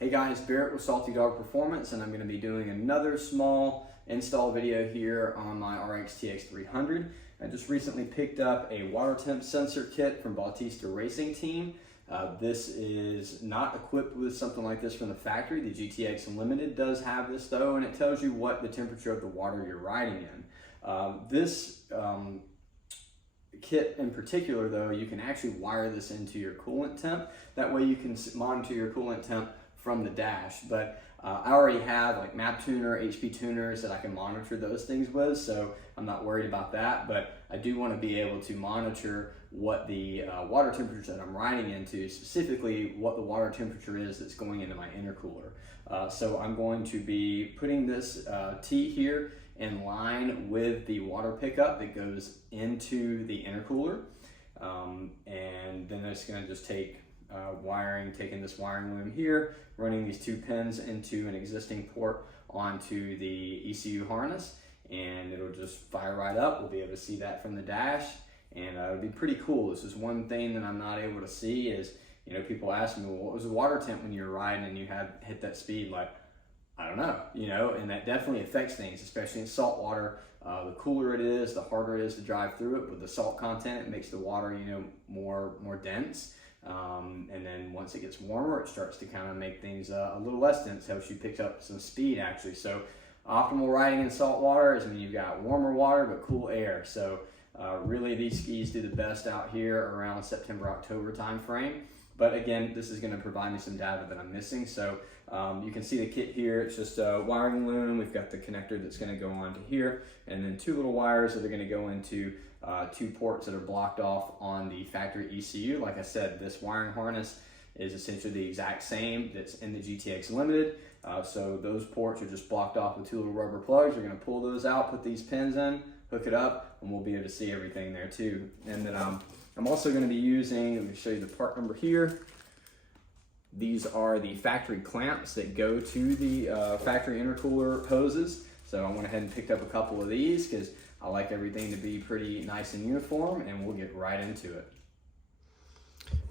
Hey guys, Barrett with Salty Dog Performance, and I'm going to be doing another small install video here on my RX TX 300. I just recently picked up a water temp sensor kit from Bautista Racing Team. This is not equipped with something like this from the factory. The GTX Unlimited does have this though, and it tells you what the temperature of the water you're riding in. This kit in particular though, you can actually wire this into your coolant temp. That way you can monitor your coolant temp from the dash, but I already have like map tuner, HP tuners that I can monitor those things with, so I'm not worried about that. But I do want to be able to monitor what the water temperature that I'm riding into, specifically what the water temperature is that's going into my intercooler. So I'm going to be putting this T here in line with the water pickup that goes into the intercooler, and then it's going to just take taking this wiring loom here, running these two pins into an existing port onto the ECU harness, and it'll just fire right up. We'll be able to see that from the dash, and it'll be pretty cool. This is one thing that I'm not able to see is, you know, people ask me, well, what was the water temp when you were riding and you had hit that speed? Like, I don't know, you know, and that definitely affects things, especially in salt water. The cooler it is, the harder it is to drive through it. With the salt content, it makes the water, you know, more dense. And then once it gets warmer, it starts to kind of make things a little less dense, helps you pick up some speed actually. So optimal riding in salt water is when you've got warmer water but cool air. So really these skis do the best out here around September, October time frame. But again, this is going to provide me some data that I'm missing. So you can see the kit here. It's just a wiring loom. We've got the connector that's going to go onto here, and then two little wires that are going to go into two ports that are blocked off on the factory ECU. Like I said, this wiring harness is essentially the exact same that's in the GTX Limited. So those ports are just blocked off with two little rubber plugs. We're going to pull those out, put these pins in, hook it up, and we'll be able to see everything there too. And then I'm also going to be using, let me show you the part number here. These are the factory clamps that go to the factory intercooler hoses. So I went ahead and picked up a couple of these because I like everything to be pretty nice and uniform, and we'll get right into it.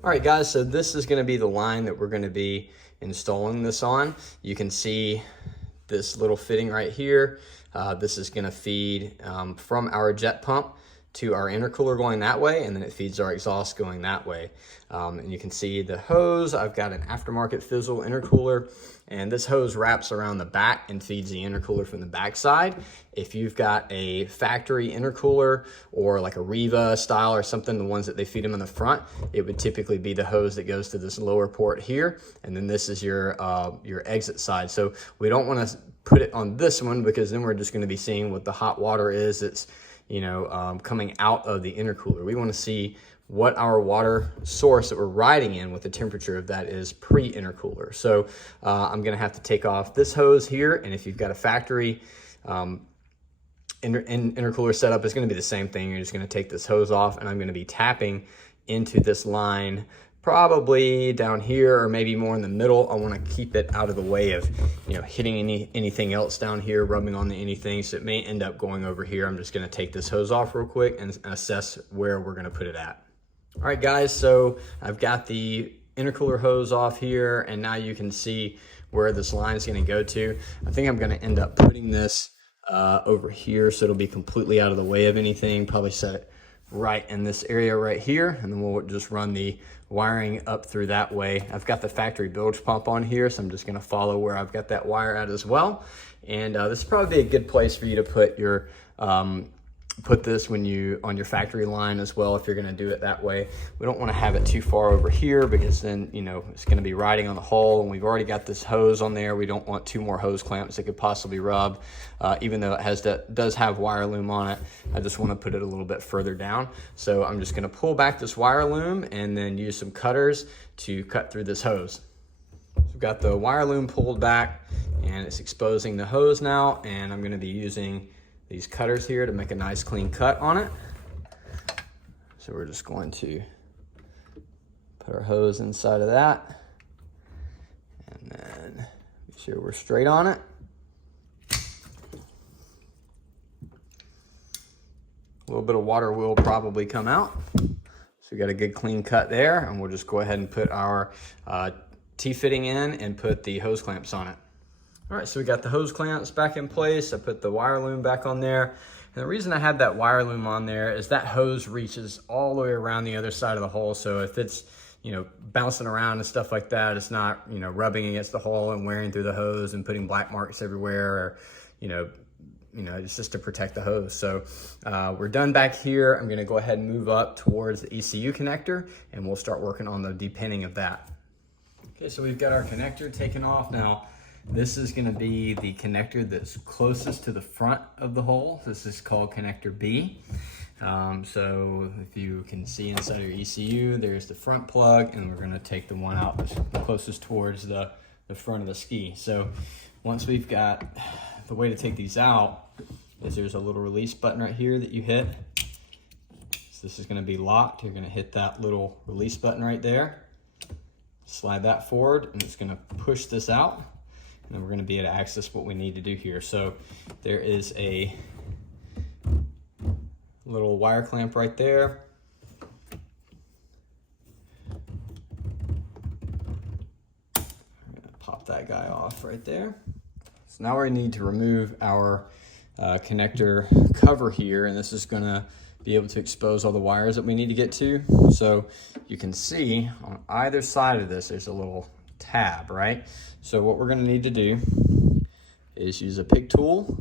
All right guys, so this is going to be the line that we're going to be installing this on. You can see this little fitting right here. This is going to feed from our jet pump to our intercooler going that way, and then it feeds our exhaust going that way. And you can see the hose. I've got an aftermarket Fizzle intercooler, and this hose wraps around the back and feeds the intercooler from the back side. If you've got a factory intercooler or like a Riva style or something, the ones that they feed them in the front, it would typically be the hose that goes to this lower port here, and then this is your exit side. So we don't want to put it on this one because then we're just going to be seeing what the hot water is that's, you know, coming out of the intercooler. We want to see what our water source that we're riding in, what the temperature of that is pre-intercooler. So I'm going to have to take off this hose here, and if you've got a factory intercooler setup, it's going to be the same thing. You're just going to take this hose off, and I'm going to be tapping into this line probably down here or maybe more in the middle. I want to keep it out of the way of, you know, hitting anything else down here, rubbing on anything, so it may end up going over here. I'm just going to take this hose off real quick and assess where we're going to put it at. All right guys, so I've got the intercooler hose off here, and now you can see where this line is going to go to. I think I'm going to end up putting this over here so it'll be completely out of the way of anything. Probably set it right in this area right here, and then we'll just run the wiring up through that way. I've got the factory bilge pump on here, so I'm just going to follow where I've got that wire at as well. And this is probably a good place for you to put your put this when you on your factory line as well, if you're going to do it that way. We don't want to have it too far over here because then, you know, it's going to be riding on the hull, and we've already got this hose on there. We don't want two more hose clamps that could possibly rub, even though it does have wire loom on it. I just want to put it a little bit further down. So I'm just going to pull back this wire loom and then use some cutters to cut through this hose. So we've got the wire loom pulled back, and it's exposing the hose now, and I'm going to be using these cutters here to make a nice clean cut on it. So we're just going to put our hose inside of that, and then make sure we're straight on it. A little bit of water will probably come out. So we got a good clean cut there, and we'll just go ahead and put our T-fitting in and put the hose clamps on it. All right, so we got the hose clamps back in place. I put the wire loom back on there. And the reason I have that wire loom on there is that hose reaches all the way around the other side of the hole. So if it's, you know, bouncing around and stuff like that, it's not, you know, rubbing against the hole and wearing through the hose and putting black marks everywhere, or, you know, it's just to protect the hose. So we're done back here. I'm gonna go ahead and move up towards the ECU connector, and we'll start working on the depinning of that. Okay, so we've got our connector taken off. Now, this is gonna be the connector that's closest to the front of the hole. This is called connector B. So if you can see inside of your ECU, there's the front plug, and we're gonna take the one out that's closest towards the front of the ski. So once we've got, the way to take these out is there's a little release button right here that you hit. So this is gonna be locked. You're gonna hit that little release button right there, slide that forward, and it's gonna push this out. And then we're gonna be able to access what we need to do here. So there is a little wire clamp right there. I'm gonna pop that guy off right there. So now we need to remove our connector cover here, and this is gonna be able to expose all the wires that we need to get to. So you can see on either side of this, there's a little tab, right? So what we're gonna need to do is use a pick tool,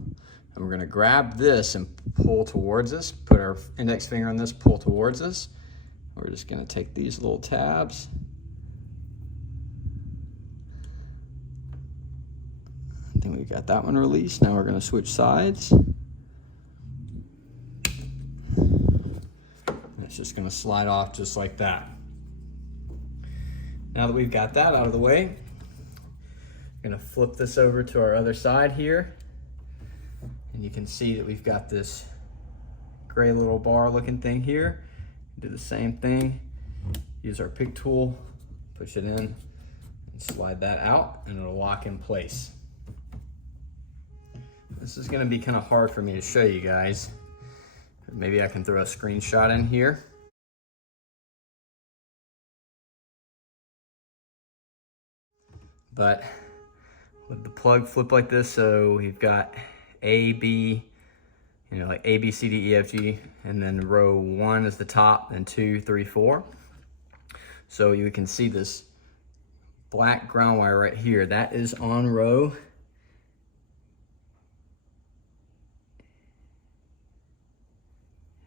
and we're gonna grab this and pull towards us, put our index finger on this, pull towards us. We're just gonna take these little tabs. I think we got that one released. Now we're gonna switch sides. It's just gonna slide off just like that. Now that we've got that out of the way, we're gonna flip this over to our other side here. And you can see that we've got this gray little bar looking thing here. Do the same thing, use our pick tool, push it in, and slide that out, and it'll lock in place. This is gonna be kind of hard for me to show you guys. Maybe I can throw a screenshot in here. But with the plug flip like this, so we've got A, B, you know, like A, B, C, D, E, F, G, and then row 1 is the top, then 2, 3, 4. So you can see this black ground wire right here. That is on row.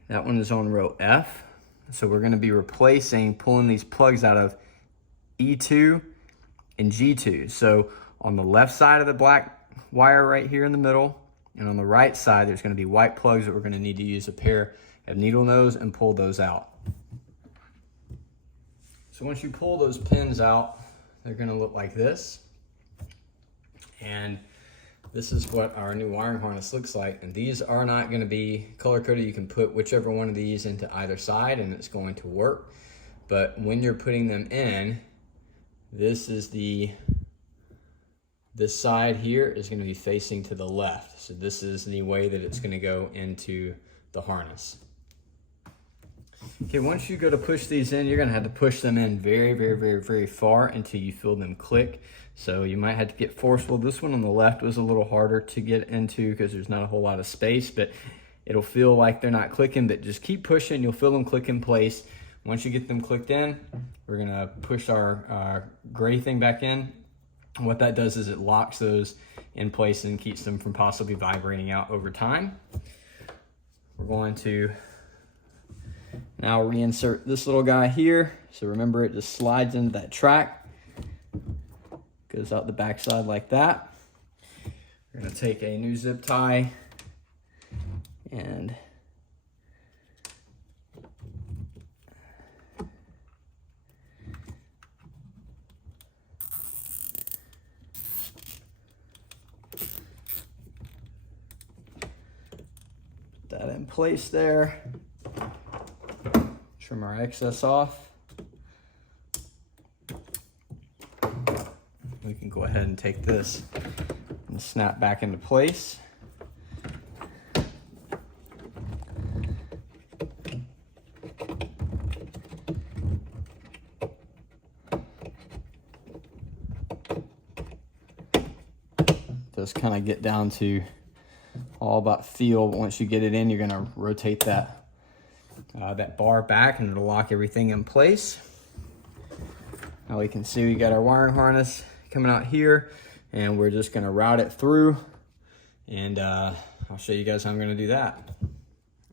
That one is on row F. So we're gonna be pulling these plugs out of E2 and G2. So on the left side of the black wire right here in the middle, and on the right side, there's gonna be white plugs that we're gonna need to use a pair of needle nose and pull those out. So once you pull those pins out, they're gonna look like this. And this is what our new wiring harness looks like. And these are not gonna be color coded. You can put whichever one of these into either side and it's going to work. But when you're putting them in, this side here is gonna be facing to the left. So this is the way that it's gonna go into the harness. Okay, once you go to push these in, you're gonna have to push them in very, very, very, very far until you feel them click. So you might have to get forceful. This one on the left was a little harder to get into because there's not a whole lot of space, but it'll feel like they're not clicking, but just keep pushing, you'll feel them click in place. Once you get them clicked in, we're gonna push our gray thing back in. And what that does is it locks those in place and keeps them from possibly vibrating out over time. We're going to now reinsert this little guy here. So remember, it just slides into that track. Goes out the backside like that. We're gonna take a new zip tie and put that in place there. Trim our excess off. We can go ahead and take this and snap back into place. just kind of get down to all about feel. But once you get it in, you're gonna rotate that bar back and it'll lock everything in place. Now we can see we got our wiring harness coming out here, and we're just gonna route it through, and I'll show you guys how I'm gonna do that.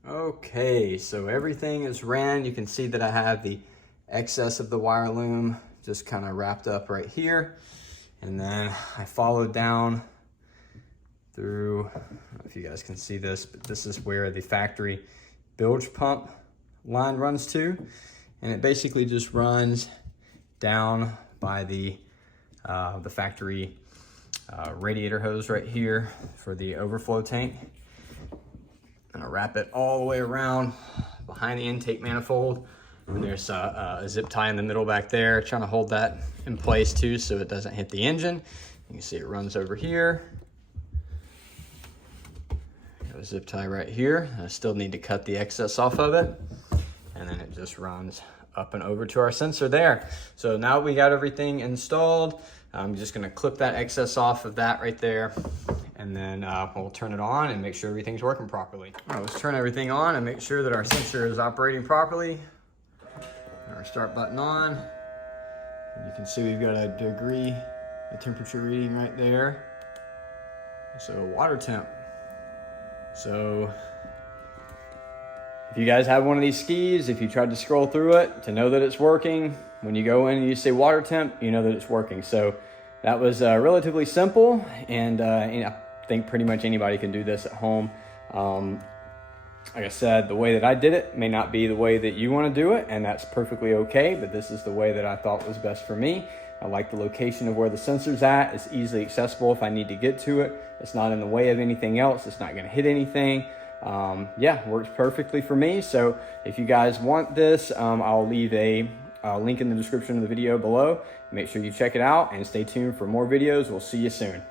Okay, so everything is ran. You can see that I have the excess of the wire loom just kind of wrapped up right here. And then I followed down through, I don't know if you guys can see this, but this is where the factory bilge pump line runs to. And it basically just runs down by the factory radiator hose right here for the overflow tank. I'm gonna wrap it all the way around behind the intake manifold. And there's a zip tie in the middle back there, trying to hold that in place too so it doesn't hit the engine. You can see it runs over here. Got a zip tie right here. I still need to cut the excess off of it. And then it just runs up and over to our sensor there. So now we got everything installed. I'm just gonna clip that excess off of that right there. And then we'll turn it on and make sure everything's working properly. All right, let's turn everything on and make sure that our sensor is operating properly. Our start button on. And you can see we've got a degree, a temperature reading right there. So water temp. So if you guys have one of these skis, if you tried to scroll through it to know that it's working, when you go in and you say water temp, you know that it's working. So that was relatively simple, and I think pretty much anybody can do this at home. Like I said, the way that I did it may not be the way that you want to do it, and that's perfectly okay, but this is the way that I thought was best for me. I like the location of where the sensor's at. It's easily accessible if I need to get to it. It's not in the way of anything else. It's not going to hit anything. Yeah, works perfectly for me. So if you guys want this, I'll leave a link in the description of the video below. Make sure you check it out and stay tuned for more videos. We'll see you soon.